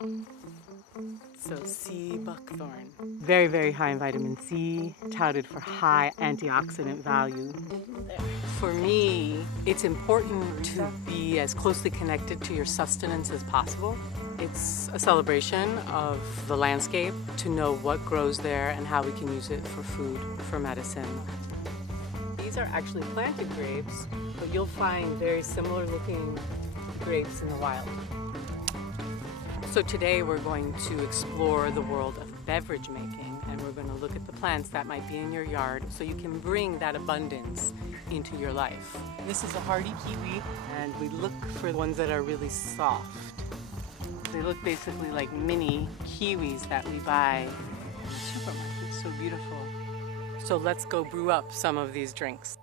So sea buckthorn. Very, very high in vitamin C, touted for high antioxidant value. For me, it's important to be as closely connected to your sustenance as possible. It's a celebration of the landscape, to know what grows there and how we can use it for food, for medicine. These are actually planted grapes, but you'll find very similar looking grapes in the wild. So today we're going to explore the world of beverage making, and we're going to look at the plants that might be in your yard so you can bring that abundance into your life. This is a hardy kiwi, and we look for ones that are really soft. They look basically like mini kiwis that we buy in the supermarket. So beautiful. So let's go brew up some of these drinks.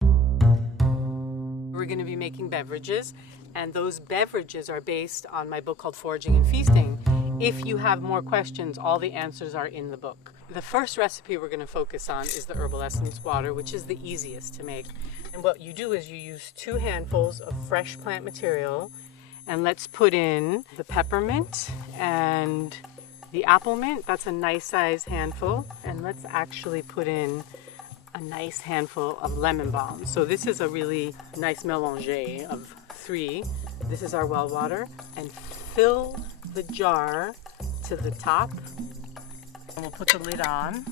We're going to be making beverages, and those beverages are based on my book called Foraging and Feasting. If you have more questions, all the answers are in the book. The first recipe we're going to focus on is the herbal essence water, which is the easiest to make. And what you do is you use 2 handfuls of fresh plant material, and let's put in the peppermint and the apple mint. That's a nice size handful. And let's actually put in a nice handful of lemon balm. So this is a really nice mélange of 3. This is our well water, and fill the jar to the top. And we'll put the lid on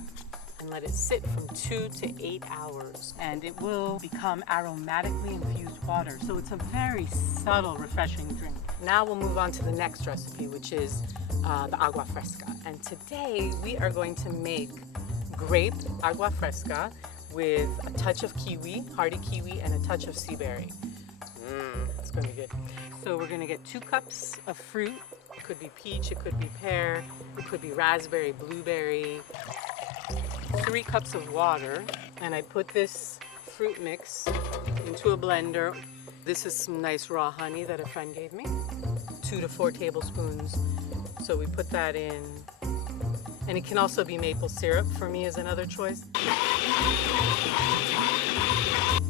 and let it sit from 2 to 8 hours, and it will become aromatically infused water. So it's a very subtle, refreshing drink. Now we'll move on to the next recipe, which is the Agua Fresca. And today we are going to make grape Agua Fresca with a touch of kiwi, hardy kiwi, and a touch of sea berry. It's going to be good. So we're going to get 2 cups of fruit. It could be peach, it could be pear, it could be raspberry, blueberry. 3 cups of water, and I put this fruit mix into a blender. This is some nice raw honey that a friend gave me. 2 to 4 tablespoons. So we put that in. And it can also be maple syrup, for me, is another choice.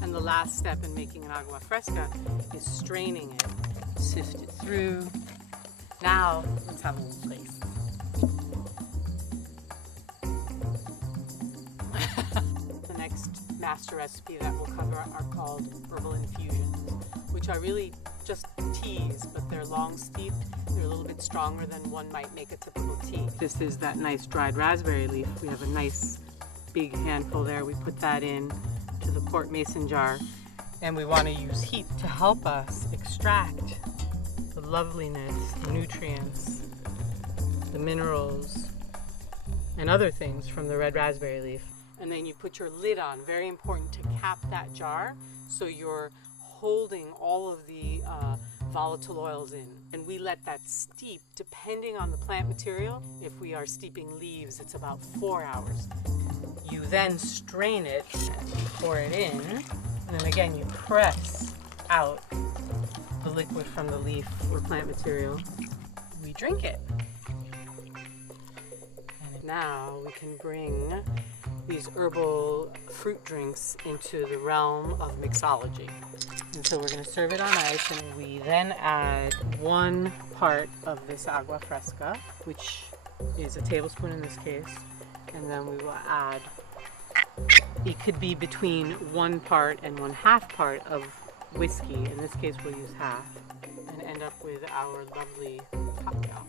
And the last step in making an agua fresca is straining it. Sift it through. Now, let's have a little taste. The next master recipe that we'll cover are called Herbal Infusions, which are really just teas, but they're long steeped. They're a little bit stronger than one might make a typical tea. This is that nice dried raspberry leaf. We have a nice big handful there. We put that in to the quart mason jar, and we want to use heat to help us extract the loveliness, the nutrients, the minerals, and other things from the red raspberry leaf. And then you put your lid on. Very important to cap that jar so you're holding all of the volatile oils in. And we let that steep, depending on the plant material. If we are steeping leaves, it's about 4 hours. You then strain it, pour it in, and then again you press out the liquid from the leaf or plant material. We drink it. And now we can bring these herbal fruit drinks into the realm of mixology. And so we're going to serve it on ice, and we then add 1 part of this agua fresca, which is a tablespoon in this case, and then we will add, it could be between 1 part and 1/2 part of whiskey. In this case we'll use half, and end up with our lovely cocktail.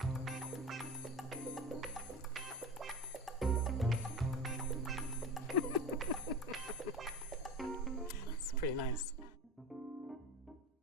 It's pretty nice.